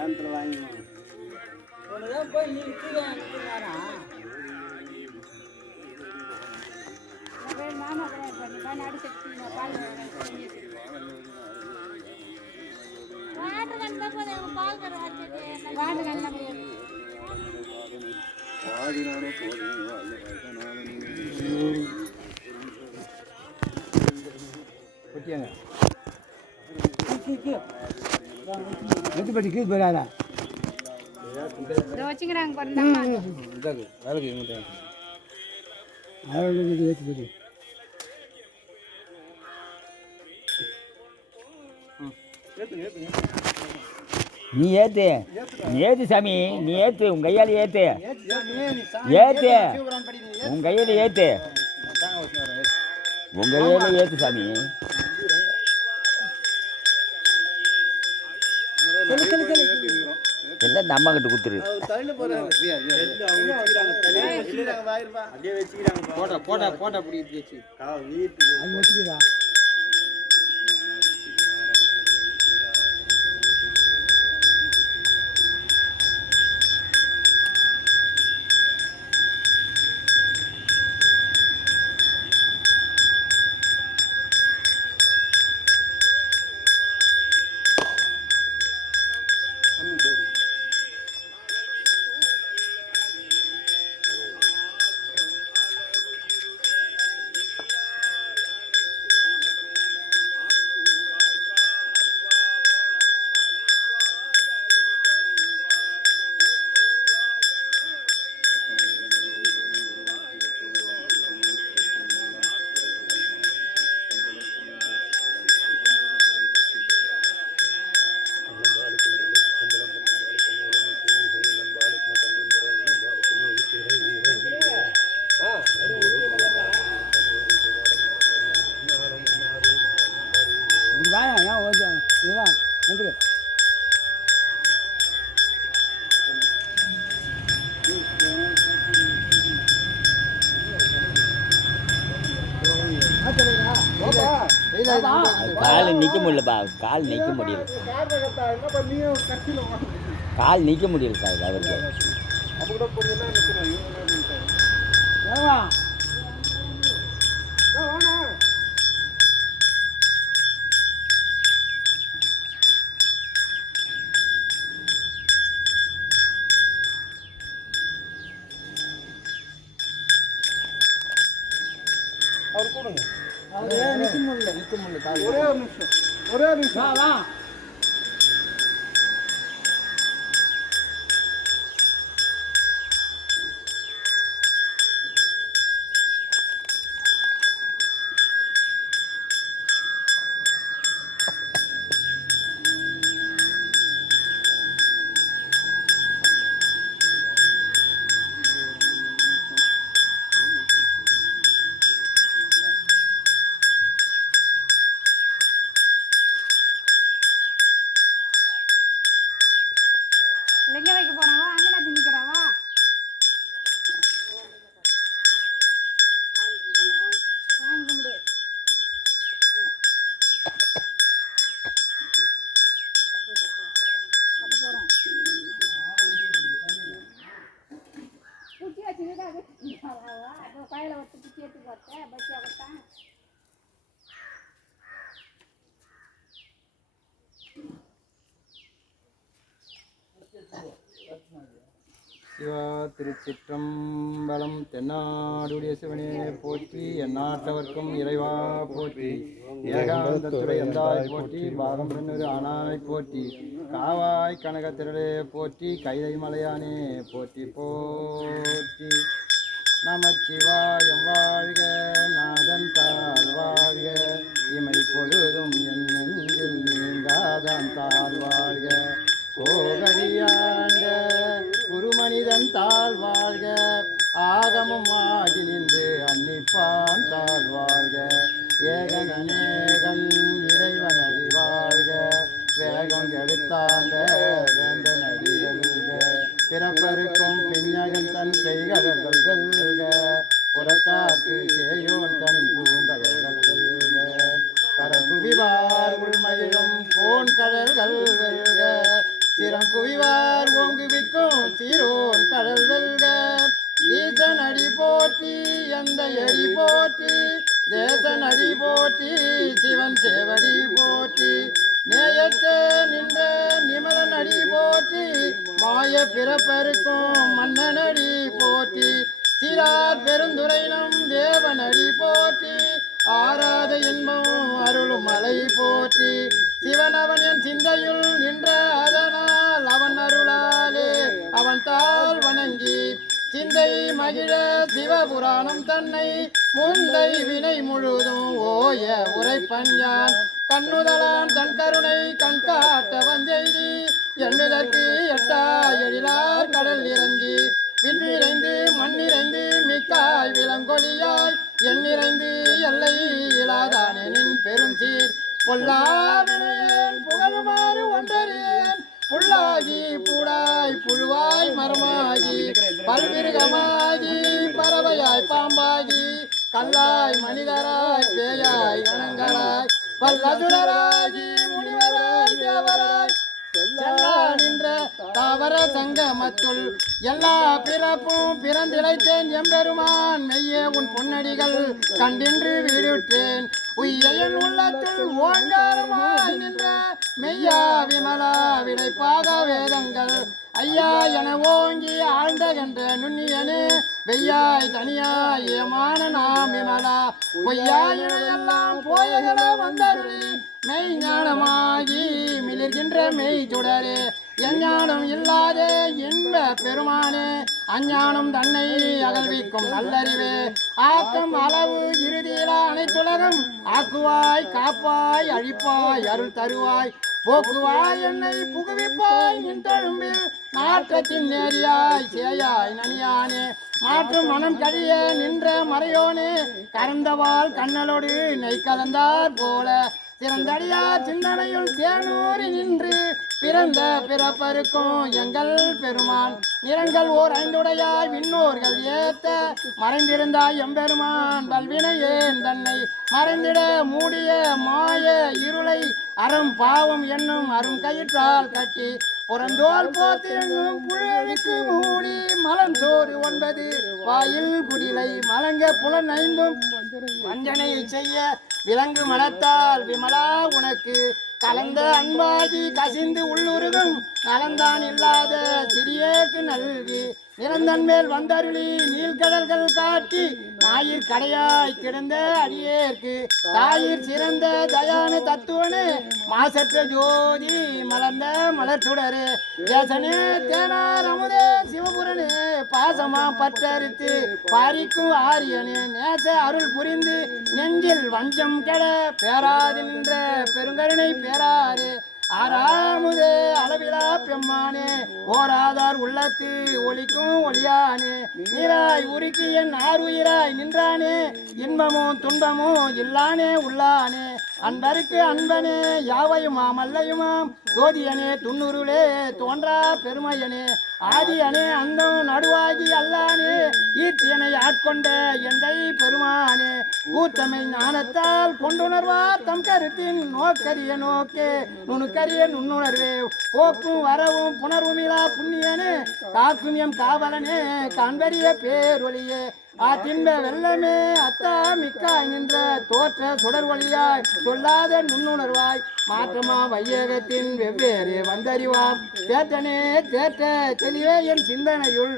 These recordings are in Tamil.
ஏந்தில் வாங்கிக்கணும் ஒன்றுதான் போய் நீ வாங்கிக்கிறானா மாமா நாடு சக்தி பால் நீ ஏத்து சாமி, நீ ஏத்து, உன் கையால் ஏத்து, உன் கையில ஏத்து, உன் கையில ஏத்து சாமி. எல்லாம் இந்த அம்மா கிட்ட கொடுத்துரு. போட்டா கால் நிற்க முடியலப்பா, கால் நிற்க முடியல, கால் நிற்க முடியல சார் அவருக்கு. அவர் கூடுங்க, நிற்க முடியல, ஒரே ஒரு நிமிஷம் வா. லிங்க வைக்க போறாவா, அங்கே நான் திணிக்கிறவா. குச்சி வச்சுக்கிட்டு கையில் ஒட்டு குச்சி எடுத்து போட்டேன், பச்சி அவத்தான். சிவா திருச்சிற்றம்பலம். தென்னாடுடைய சிவனே போற்றி, எந்நாட்டவர்க்கும் இறைவா போற்றி, ஏகாந்தத்துறை எந்தாய் போற்றி, பாகம் பெண்ணொரு ஆனாய் போற்றி, காவாய் கனக திரளே போற்றி, கைதை மலையானே போற்றி போற்றி. நமச்சிவாயம் வாழ்க, நாதன் தாழ் வாழ்க, இமை பொழுதும் என் நெஞ்சில் நீங்காதான் தாழ் வாழ்க, கோகரியாண்ட குருமனிதன் தாழ் வாழ்க, ஆகமும் ஆகி நின்று அன்னிப்பான் தாழ் வாழ்க, ஏகன் அநேகன் இறைவன் அறி வாழ்க, வேகம் எடுத்தாண்ட பிறப்பருக்கும் பிஞகன் தன் பெய்கடல்கள் வெல்க புறத்தாக்கு சேயோன் தன் பூங்கடல்கள் வெல்க கரங்குவிவார் உள்மயிலும் போன் கடல்கள் வெல்க சிறங்குவிவார் ஓங்குவிக்கும் சீரோன் கடல் வெல்க ஈசன் அடி போற்றி எந்த அடி போற்றி தேசன் அடி போற்றி சிவன் சேவடி போற்றி நேயத்தே நின்ற நிமலன் அடி போற்றி மாய பிறப்பருக்கும் மன்னன் அடி போற்றி சீரார் பெருந்துரைனம் தேவன் அடி போற்றி ஆராத இன்பம் அருளும் மலை போற்றி சிவன் அவன் என் சிந்தையுள் நின்ற அதனால் அவன் அருளாலே அவன் தாள் வணங்கி சிந்தை மகிழ சிவபுராணம் தன்னை முந்தை வினை முழுதும் ஓய உரைப்பஞ்சான் கண்ணுதலான் தன் கருணை கண் காட்ட வந்தெய்தி எண்ணுதற்கு எட்டா எழிலார் கடல் இறங்கி விண்ணிறைந்து மண்ணிறைந்து மிக்காய் விலங்கொலியாய் எண்ணிறைந்து எல்லை இலாதானே நின் பெரும் சீர் பொல்லாவினையேன் புகழுமாறு ஒன்றறியேன் புல்லாகி பூடாய் புழுவாய் மரமாகி பல்விருகமாகி பறவையாய் பாம்பாகி கல்லாய் மனிதராய் பேயாய் கணங்கராய் வல்லசுரராகி முனிவராய் தேவராய் செல்லா நின்ற தாவர சங்கமத்துள் எல்லா பிறப்பும் பிறந்திழைத்தேன் எம்பெருமான் மெய்யே உன் பொன்னடிகள் கண்டின்று வீடுற்றேன் உய்யன் உள்ளத்துள் ஓங்காரமாய் நின்ற மெய்யா விமலா விடைப்பாக வேதங்கள் ஐயா என ஓங்கி ஆழ்ந்தகன்ற நுண்ணியனே வெய்யாய் தனியாய் ஏமான நாம் விமலா பொய்யாயினையெல்லாம் போயகல வந்தருளி மெய் ஞானமாகி மிளிர்கின்ற மெய் சுடரே எஞ்ஞானம் இல்லாதே இன்ப பெருமானே அஞ்ஞானம் தன்னை அகழ்விக்கும் நல்லறிவே ஆக்கம் அளவு இறுதியிலா அனைத்துலகம் ஆக்குவாய் காப்பாய் அழிப்பாய் அருள் தருவாய் போக்குவாய் என்னை புகுவிப்பாய் நின் தழும்பில் நாற்றத்தின் நேரியாய் சேயாய் நனியானே மாற்றும் மனம் கழிய நின்ற மறையோனே கறந்தவாள் கண்ணலோடு நெய் கலந்தார் போல திறந்தடியார் சிந்தனையுள் தேனூறி நின்று பிறந்த பிறப்பருக்கும் எங்கள் பெருமான் நிறங்கள் ஓர் ஐந்துடையாய் விண்ணோர்கள் ஏத்த மறைந்திருந்தாய் எம்பெருமான் பல்வினையேன் தன்னை மறைந்திட மூடிய மாய இருளை அறம் பாவம் என்னும் அரும் கயிற்றால் கட்டி புறந்தோல் போத்து எங்கும் புழலுக்கு மூடி மலம் சோறு 9 வாயில் குடிலை மலங்க புலன் 5 வஞ்சனை செய்ய விலங்கு மனத்தால் விமலா உனக்கு கலந்த அன்பாகி கசிந்து உள்ளுருகும் நலந்தான் இல்லாத சிறியேக்கு நல்கி நிறந்தன் மேல் வந்தருளி நீள்கடல்கள் காட்டி ஞாயிற் கடையாய் கிடந்த அடியேற்கு தாயிற் சிறந்த தயான தத்துவனே மாசற்ற ஜோதி மலர்ந்த மலர் சுடரே தேசனே தேனார் அமுதே சிவபுரனே பாசமா பற்றறுத்து பாரிக்கும் ஆரியனே நேச அருள் புரிந்து நெஞ்சில் வஞ்சம் கெட பேராது நின்ற பெருங்கருணை பேராரே ஆறாமுதே அளவிலா பெம்மானே ஓராதார் உள்ளத்து ஒளிக்கும் ஒளியானே நீராய் உருக்கி என் ஆறுயிராய் நின்றானே இன்பமும் துன்பமும் இல்லானே உள்ளானே அன்பருக்கு அன்பனே யாவையுமாம் அல்லையுமாம் ஜோதியனே துண்ணுருளே தோன்றா பெருமையனே ஆதியனே அந்தம் நடுவாகி அல்லானே ஈர்த்தியனை ஆட்கொண்ட எந்தை பெருமானே கூத்தமை ஞானத்தால் கொண்டுணர்வார் தம் கருத்தின் நோக்கரிய நோக்கே நுணுக்கரிய நுண்ணுணர்வே போக்கும் வரவும் புணர்வுமிலா புண்ணியனே காக்கும் எம் காவலனே காண்பரிய பேரொழியே ஆற்றின்ப வெள்ளமே அத்தா மிக்காய் நின்ற தோற்ற சுடர் ஒளியாய் சொல்லாத நுண்ணுணர்வாய் மாற்றமா வையகத்தின் வெவ்வேறு வந்தறிவாம் தேற்றனே தேற்ற தெளிவே என் சிந்தனையுள்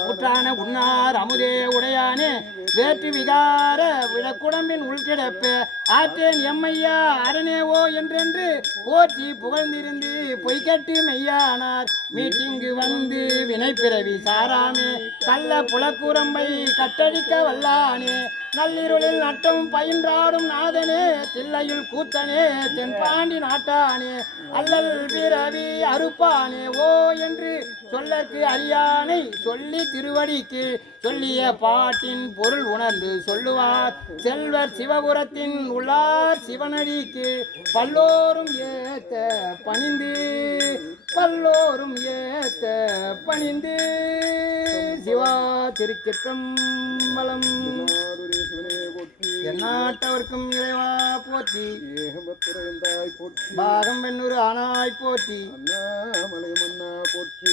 ஊற்றான உன்னார் அமுதே உடையானே வேற்று விகார விடக்குடம்பின் உள்கிடப்ப ஆற்றேன் எம்மையா அரணேவோ என்றென்று போற்றி புகழ்ந்திருந்து பொய்கட்டு மெய்யானார் மீட்டிங்கு வந்து வினை பிறவி சாராமே கள்ள புலக்குரம்பை கட்டடிக்க வல்லானே நள்ளிருளில் நட்டம் பயின்றாடும் நாதனே தில்லையுள் கூத்தனே தென்பாண்டி நாட்டானே அல்லல் பிறவி அறுப்பானே ஓ என்று சொல்லற்கு அறியானை சொல்லி திருவடிக்கு சொல்லிய பாட்டின் பொருள் உணர்ந்து சொல்லுவார் செல்வர் சிவபுரத்தின் உள்ளார் சிவனடிக்கு பல்லோரும் ஏத்த பணிந்து பல்லோரும் ஏத்த பணிந்து சிவா திருச்சிற்றம்பலம். எந்நாட்டவர்க்கும் இறைவா போற்றி. பாகம் பெண்ணூறு ஆனாய் போற்றி.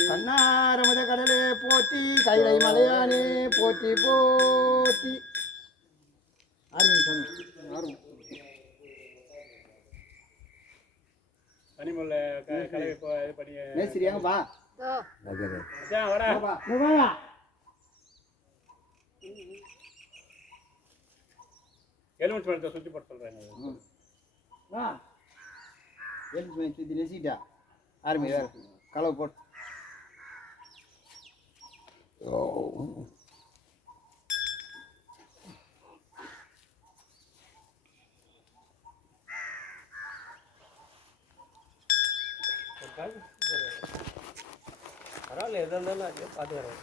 கண்ணாரமுத கடலே போற்றி. கைலை மலையானே போற்றி போற்றி. மேஸ்திரியாங்கப்பா எலுமிச்சு பழத்தை சுற்றி போட்டு சொல்கிறேன். சுற்றி நெசிட்டா ஆர்மி வேறு கலவை போட்டு பரவாயில்ல, எதாக இருந்தாலும் பார்த்து வரேன்.